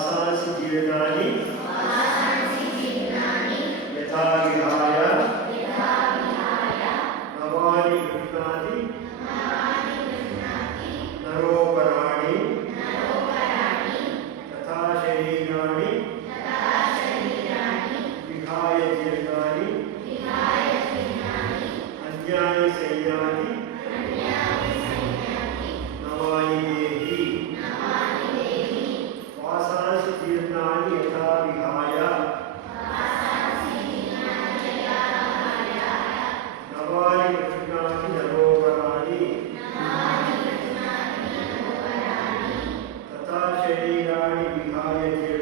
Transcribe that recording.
वासांसि जीर्णानि यथा विहाय नवानि गृह्णाति नरोपराणि तथा शरीराणि विहाय जीर्णानि अन्यानि संयाति नवानि देहि वासांसि जीर्णानि यथा विहाय नवानि गृह्णाति नरोपराणि तथा शरीराणि विहाय जीर्णानि